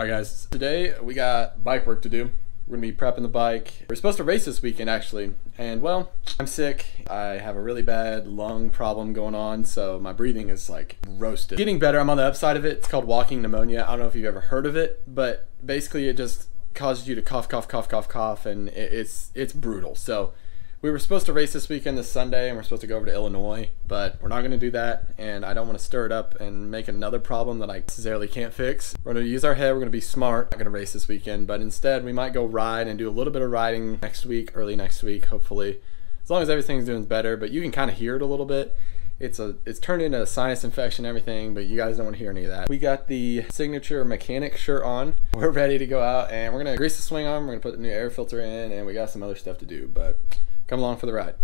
Alright guys, today we got bike work to do. We're gonna be prepping the bike. We're supposed to race this weekend actually, and well, I'm sick. I have a really bad lung problem going on, so my breathing is like roasted. Getting better, I'm on the upside of it. It's called walking pneumonia. I don't know if you've ever heard of it, but basically it just causes you to cough, and it's brutal. So we were supposed to race this weekend, this Sunday, and we're supposed to go over to Illinois, but we're not going to do that, and I don't want to stir it up and make another problem that I necessarily can't fix. We're going to use our head, we're going to be smart. Not going to race this weekend, but instead we might go ride and do a little bit of riding next week, early next week, hopefully. As long as everything's doing better, but you can kind of hear it a little bit. It's turned into a sinus infection and everything, but you guys don't want to hear any of that. We got the signature mechanic shirt on. We're ready to go out, and we're going to grease the swing arm, we're going to put the new air filter in, and we got some other stuff to do, but come along for the ride.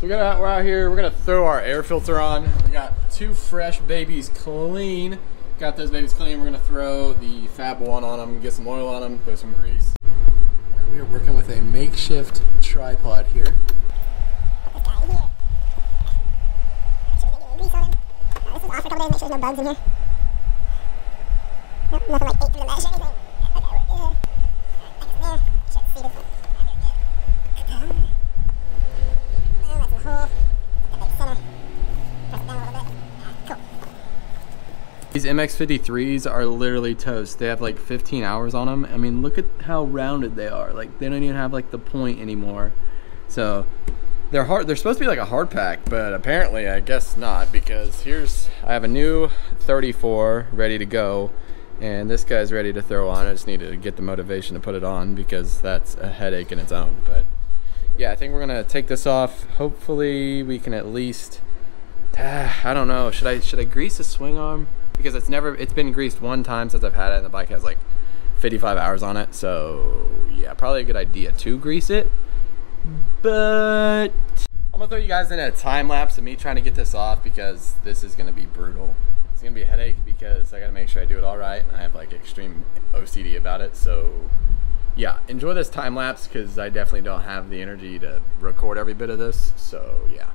So we're out here, we're gonna throw our air filter on. We got two fresh babies clean. Got those babies clean. We're gonna throw the Fab one on them, get some oil on them, put some grease. We are working with a makeshift tripod here. This is off for a couple days, make sure there's no bugs in here. Nope, nothing like ate through the mesh or anything. Okay, we're good. There. Should see this one. These MX-53s are literally toast. They have like 15 hours on them. I mean, look at how rounded they are. Like, they don't even have like the point anymore. So they're hard. They're supposed to be like a hard pack, but apparently I guess not, because I have a new 34 ready to go, and this guy's ready to throw on. I just need to get the motivation to put it on, because that's a headache in its own. But yeah, I think we're gonna take this off. Hopefully we can at least, I don't know, should I grease the swing arm? Because it's been greased one time since I've had it, and the bike has like 55 hours on it. So yeah, probably a good idea to grease it. But I'm gonna throw you guys in a time lapse of me trying to get this off, because this is gonna be brutal. It's gonna be a headache, because I gotta make sure I do it all right, and I have like extreme OCD about it. So yeah, enjoy this time lapse, because I definitely don't have the energy to record every bit of this. So yeah.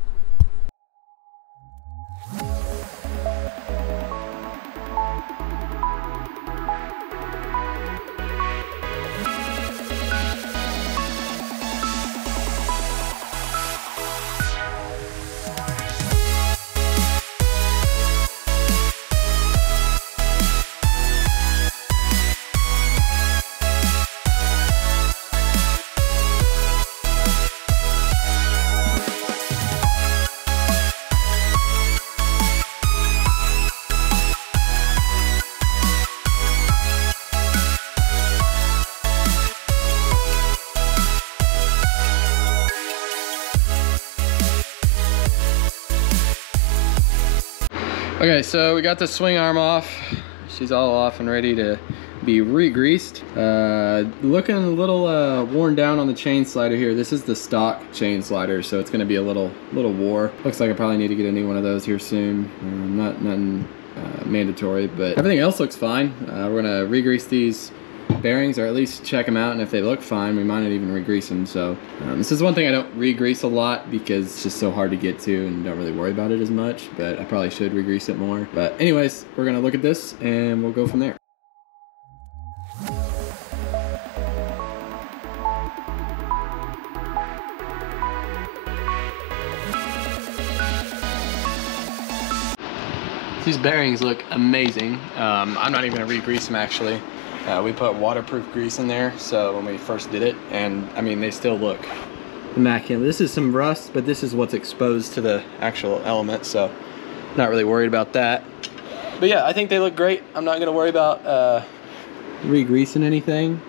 Okay, so we got the swing arm off. She's all off and ready to be re-greased. Looking a little worn down on the chain slider here. This is the stock chain slider, so it's gonna be a little wore. Looks like I probably need to get a new one of those here soon. Nothing mandatory, but everything else looks fine. We're gonna re-grease these bearings, or at least check them out, and if they look fine, we might not even re-grease them. So this is one thing I don't re-grease a lot, because it's just so hard to get to and don't really worry about it as much, but I probably should re-grease it more. But anyways, we're gonna look at this and we'll go from there. These bearings look amazing. I'm not even gonna re-grease them actually. We put waterproof grease in there, so when we first did it, and I mean, they still look immaculate. This is some rust, but this is what's exposed to the actual element, so not really worried about that. But yeah, I think they look great. I'm not gonna worry about re-greasing anything.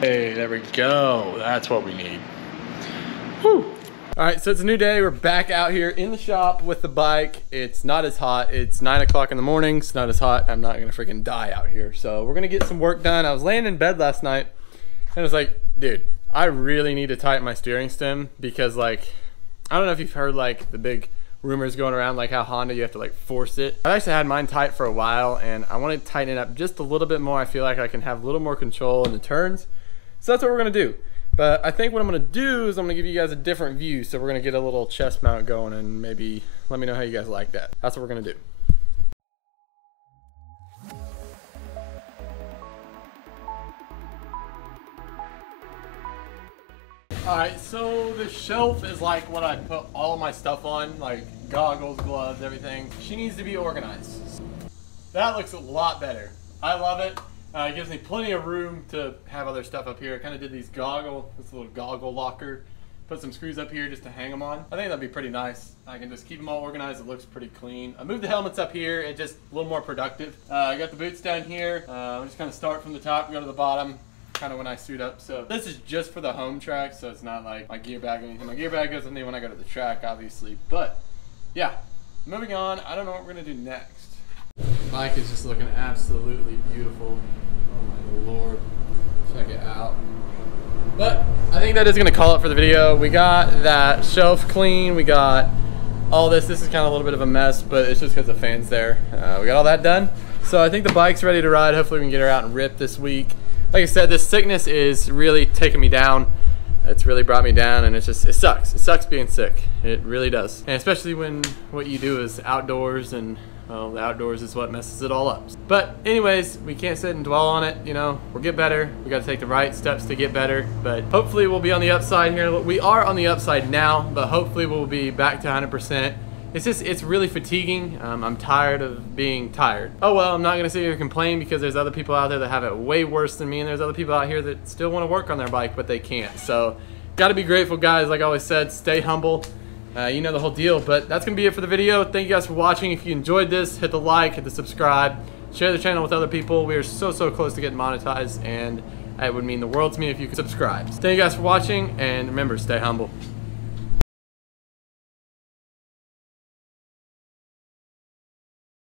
Hey, there we go. That's what we need. Whew. All right, so it's a new day. We're back out here in the shop with the bike. It's not as hot. It's 9 o'clock in the morning. It's not as hot. I'm not gonna freaking die out here. So we're gonna get some work done. I was laying in bed last night and I was like, dude, I really need to tighten my steering stem because, like, I don't know if you've heard like the big rumors going around like how Honda, you have to like force it. I've actually had mine tight for a while and I want to tighten it up just a little bit more. I feel like I can have a little more control in the turns. So that's what we're gonna do. But I think what I'm gonna do is I'm gonna give you guys a different view. So we're gonna get a little chest mount going and maybe let me know how you guys like that. That's what we're gonna do. Alright, so the shelf is like what I put all of my stuff on, like goggles, gloves, everything. She needs to be organized. That looks a lot better. I love it. It gives me plenty of room to have other stuff up here. I kind of did this little goggle locker. Put some screws up here just to hang them on. I think that'd be pretty nice. I can just keep them all organized. It looks pretty clean. I moved the helmets up here. It's just a little more productive. I got the boots down here. I'm just kind of start from the top, go to the bottom, kind of when I suit up. So this is just for the home track, so it's not like my gear bag or anything. My gear bag goes in there when I go to the track, obviously. But yeah, moving on. I don't know what we're gonna do next. The bike is just looking absolutely beautiful. Oh my Lord, check it out. But I think that is gonna call it for the video. We got that shelf clean. We got all this. This is kind of a little bit of a mess, but it's just because the fan's there. We got all that done. So I think the bike's ready to ride. Hopefully we can get her out and rip this week. Like I said, this sickness is really taking me down. It's really brought me down, and it sucks. It sucks being sick. It really does. And especially when what you do is outdoors, and well, the outdoors is what messes it all up. But anyways, we can't sit and dwell on it, you know. We'll get better. We got to take the right steps to get better. But hopefully we'll be on the upside here. We are on the upside now, but hopefully we'll be back to 100%. It's really fatiguing. I'm tired of being tired. Oh well, I'm not gonna sit here and complain because there's other people out there that have it way worse than me, and there's other people out here that still want to work on their bike, but they can't. So gotta be grateful, guys. Like I always said, stay humble. You know the whole deal. But that's gonna be it for the video. Thank you guys for watching. If you enjoyed this, hit the like, hit the subscribe, share the channel with other people. We are so close to getting monetized, and it would mean the world to me if you could subscribe. So thank you guys for watching, and remember, stay humble.